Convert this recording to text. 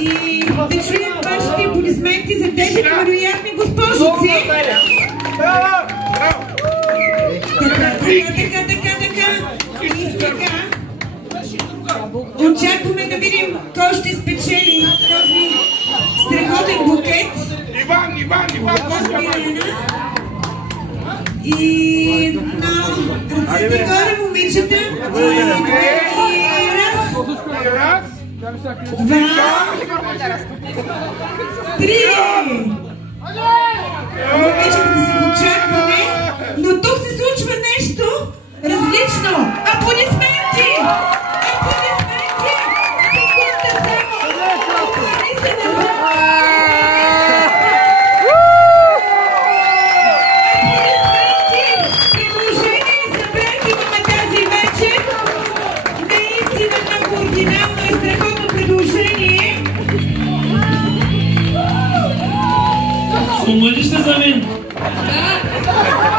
И да чуем вашите аплодисменти за тези невероятни госпожици. Така. И сега очакваме да видим кой ще спечели този страхотен букет. И на ръцете горе, момичета. И раз, два, три. Момичета са в очакване, но тук се случва нещо различно. Аплодисменти! Аплодисменти! Секунда само! Обърни се назад! Умалиш се за мен? Да!